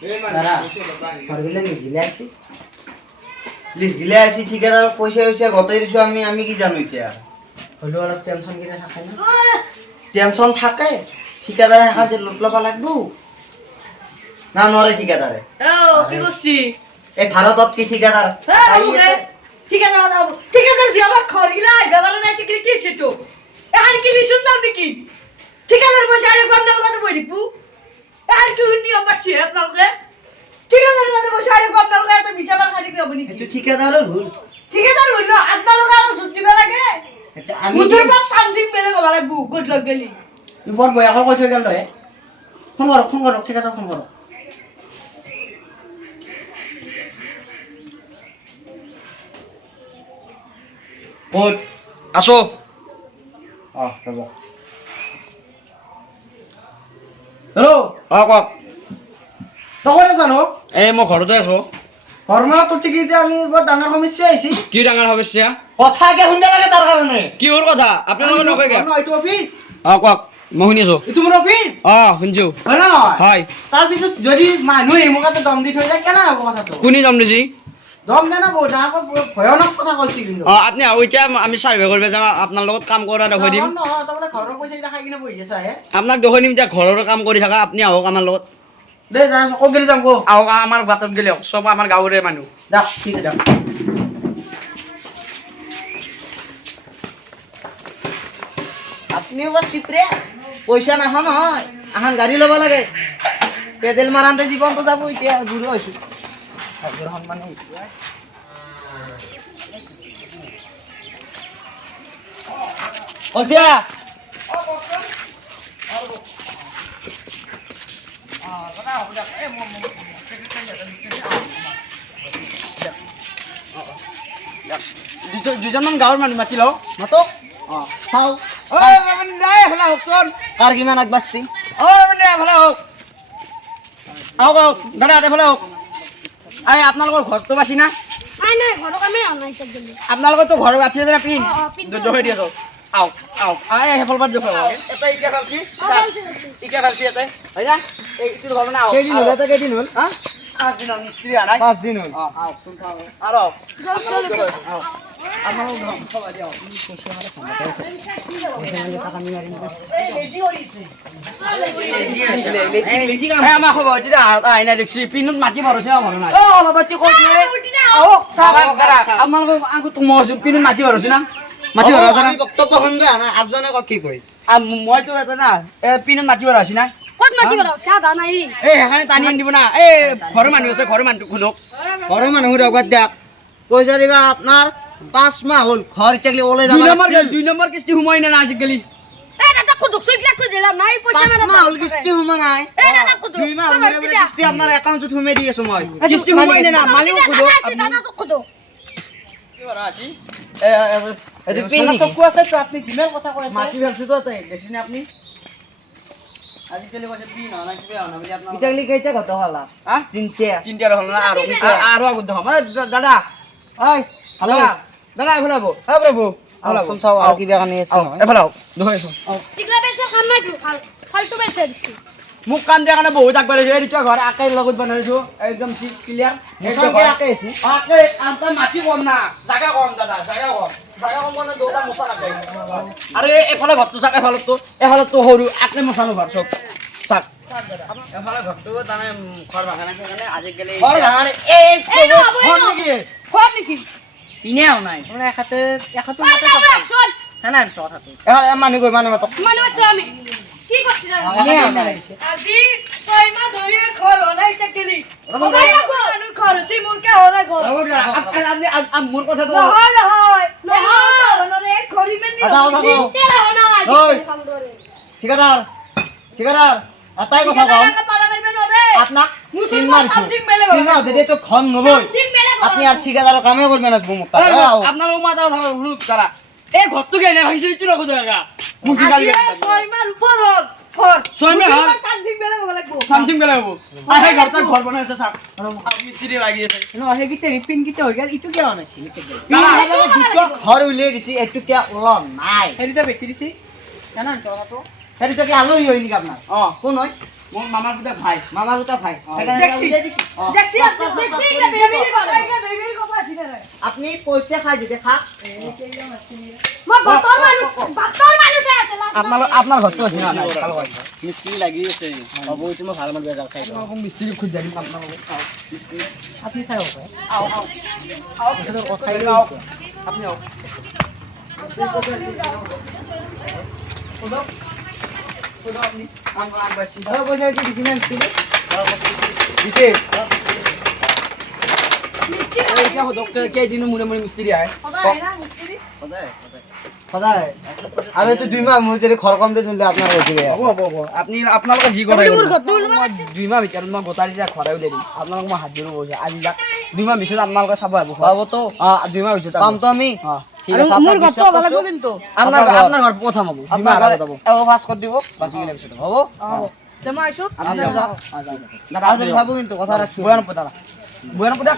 দাদা ঘরগুলো লিজ গিলে আসি লিজ গিলে আসি ঠিকাদার পয়সা পয়সা গতই দিছো আমি কি জানো এটা হলেও অলপ টেনশন কিনে থাকে না টেনশন থাকে ঠিকাদারে হাজে লোট লবা লাগবো না নরে ঠিকাদারে কি করছি এই ভারতত কি ঠিকাদার ঠিকাদার যে আমার খড়িলাই ব্যবহার নাই কি সেটো এখন কি শুনলাম নাকি ঠিকাদার বসে আরে কম দাম কত বই দিবু এখন কি নিয়ম পাচ্ছি আপনাকে ঠিকাদার কত বসে আরে কম দাম কত বিচার খালি কি হবে নাকি এটা ঠিকাদারের ভুল ঠিকাদার হইলো আপনার আর ছুটি বেলা গে এটা আমি মুতুর বাপ সামথিং বেলে গো লাগবো গুড লাগ গেলি বড় বই এখন কই গেল রে ফোন করো ঠিক আছে ফোন করো কোট আসো হ্যালো হ্যালো কক তখন জানো এই মই ঘৰতে আছো কর্ম তো ঠিকই যে আমি বৰ ডাঙৰ সমস্যা আইছি কি ডাঙৰ সমস্যা কথা কে শুনতে লাগে তার কারণে কি ওর কথা আপোনালোকে নকয় কিয় এইটো অফিস কক মই শুনি আছো এইটো মোৰ অফিস শুনিছো হয় না নহয় হয় তাৰ পিছত যদি মানুহে মোক এটা দম দি থৈ যায় কেনে হ'ব কথাটো কোনি যাম দিছি দম দেনা বহুত ডাঙৰ ভয়ানক কথা কৈছিল কিন্তু আপুনি আহো এতিয়া আমি চাৰ্ভে কৰিব যাম আপোনাৰ লগত কাম কৰা দেখুৱাই দিম নহয় তাৰমানে ঘৰৰ পইচা কেইটা খাই কিনে বহি আছে হে আপোনাক দেখুৱাই দিম এতিয়া ঘৰৰ কাম কৰি থাকা আপুনি আহক আমাৰ লগত দে যা ক'ত গেলি যাম কো আহক আমাৰ বাটত গেলে চব আমাৰ গাঁৱৰে মানুহ যা ঠিক আছে আপনিও বা চিপরে পয়সা নাখা নহয় আহান গাড়ী ল'ব লাগে পেডেল মাৰান্তে জীৱনটো যাব এতিয়া বুঢ়ো হৈছো সন্মানে এতিয়া দুজনমান গাঁৱৰ মানুহ মাতি লওঁ মাতক চাও এফালে হওকচোন কাৰ কিমান আগবাঢ়ছি এফালে হওক আহক আহক দাদা এফালে হওক আপোনালোকৰ ঘৰটো বাছি না নাই ঘৰৰ কামে নাই তাক গলি আপোনালোকৰতো ঘৰৰ বাছি আছে না পিন পিন দেখুৱাই দি আছো আহক আহক সেইফালৰ পৰা দেখুৱাব এটা এতিয়া খালছি এতিয়া খালছি ইয়াতে হয় না এইটো ঘৰ না কেইদিন হ'ল এটা কেইদিন হ'ল হা 5 দিন হ'ল মিস্ত্ৰী আনাই 5 দিন হ'ল আহক আৰু আমাৰ খবৰ এতিয়া আইনা দেখছি পিনত মাটি ভৰছে ভাল নাই আপোনালোকৰ আগত মই পিনত মাটি ভৰছে না মাটি ভৰছে না বক্তব্য শুনবে না আপজনে কক কি কই মইতো এটা না পিনত মাটি ভৰছি না কত মাটি বড় সাদা নাই সেইকাৰণে টানি আনি দিব না ঘৰৰ মানুহ আছে ঘৰৰ মানুহটো খুলক ঘৰৰ মানুহ ৰবাত দিয়ক পইচা দিবা আপোনাৰ 5 মাহ হ'ল ঘৰ ইটাকলি ওলাই যাব 2 নম্বৰ কিস্তি সোমাই না আজিকালি এই দাদা কত সুইকলা কই দিলাম নাই পয়সা 5 মাহ হ'ল কিস্তি সোমা নাই এই দাদা কত 2 মাহ হ'ল কিস্তি আপোনাৰ একাউণ্টত সোমাই দি আছো মই কিস্তি সোমাই না মালিক খুলক দাদা তো কত কি কৰা আছে এটো পিন পিন চকু আছে তো আপনি জিমের কথা কইছে মাটি ভাবছো তো তাই দেখছেন আপনি আজিকালি কইছে পিন না কি বেয়া না বলি আপনার ইটাকলি কেইটা কত হলা হ্যাঁ চিনতে চিন্তার হল না আর আগত দেখাম দাদা ওই হ্যালো দাদা এফালে আবো হ্যাঁ প্রভু ফোন চাও আর কি বেয়া কানি আছে নহয় এফালে আও দেখাইছো টিকলা বেছে কাম নাই ফালতু বেছে দিছি মোক কাম দিয়া কাৰণে বহুত আগবাঢ়ি যায় এইটো ঘৰ আকাই লগত বনাইছো একদম ক্লিয়াৰ মুছাকে আকেছি আকে আমটা মাটি কম না জায়গা কম দাদা জায়গা কম মানে দুটা মছা নাপায় আৰু এফালে ঘৰটো চাক এফালেতো সৰু আকে মছানো ঘৰ চব চাক এফালে ঘৰটো তানে ঘৰ ভাঙা নাই কাৰণে আজিকালি ঘৰ ভাঙানে এই ঘৰ নেকি ঘর নাকি ইনেও নাই মানে এখাতে এখাতে চল না না কথাটো মানুহ গৈ মানে মাতক মানে বাচ্চা আমি কি করছিস আজি 6 মাহ ধৰি ঘৰ হনাই তাকলি মানুহ ঘৰ আছে মোৰ কে হনা ঘৰ মোৰ কথাটো নহয় নহয় নহয় হনৰে ঘৰি মেনি আদা কথা কও তেরা হনা ওই। ফাল ধরে ঠিকাদার এটাই কথা কম পালা মারবে নরে আপনাক মুই তিন তো মারছো সামথিং মেলে 3 মাস যদি তো খন নবই ঠিক মেলে আপনি আর ঠিকাদারের কামে করবেন না মুক্তা আপোনালোক মাতা তারা এই ঘরটো কেনে ভাঙিছে ইটো রাখো জায়গা মুখি গালি 6 মাহ উপর হল ঘর 6 মাহ হল? সামথিং মেলে লাগবো সামথিং বেলা হবো আর এই ঘরটা ঘর বানাইছে সাক মিস্ত্রি লাগি আছে ন হেগিতে রিপিন কিতে হই গেল ইটু কে আনাছি ঘর উলিয়ে দিছি একটু কে ওলাম নাই হেরিটা বেচি দিছি জানা কথাটো সেটা কি আলোই হই নাকি আপনার অ কোন হয় মোৰ মামাৰ পুতেক ভাই মামার দুটা ভাই সেখানে দেখছি। উলিয়াই দিছি। দেখছি দেখছি এগুলা বেবিলি কথা বেবিলি কথা আছে না আপনি পয়সা খাই যদি খাক মই বতৰ মানুহ চাই আছে লাজ আপোনাৰ ঘৰটো আছে না ভাল হয় মিস্ত্রি লাগি আছে হ'ব এইটো মই ভাল মান বেজা চাই লওঁ আপোনালোকক মিস্ত্ৰী খুজি দিম আপোনালোকক আপুনি চাই হ'ব আপুনি আহক পয়সা কি দিছি না মিস্ত্রি দিছে এতিয়া সোধক কেইদিনো মূৰে মূৰে মিস্ত্ৰী আহে সদায় আমি তো 2 মাহ মই যদি ঘর কম দিলে আপনার হয়ে যায় হ'ব হ'ব হ'ব আপুনি আপোনালোকে যি কৰে মই 2 মাহ ভিতৰত মই গোটাই দিয়া ঘৰাই উলিয়াই দিম আপোনালোকক মই হাত জোৰো কৈছোঁ আজি যাক 2 মাহ পিছত আপোনালোকে চাব আহিব পাবো তো 2 মাহ পিছত পাম তো আমি অঁ ঠিক আছে মোৰ ঘৰটো ভাল লাগব কিন্তু আপোনাৰ ঘৰ প্ৰথম হ'ব 2 মাহ আগত যাব এও পাস করে দিব বাকি গেলে পিছত হবো তে মই আইছো আপুনি দাদা যাওক আর যদি যাবো কিন্তু কথা রাখছো বয়ান পুতা বয়ান পুতা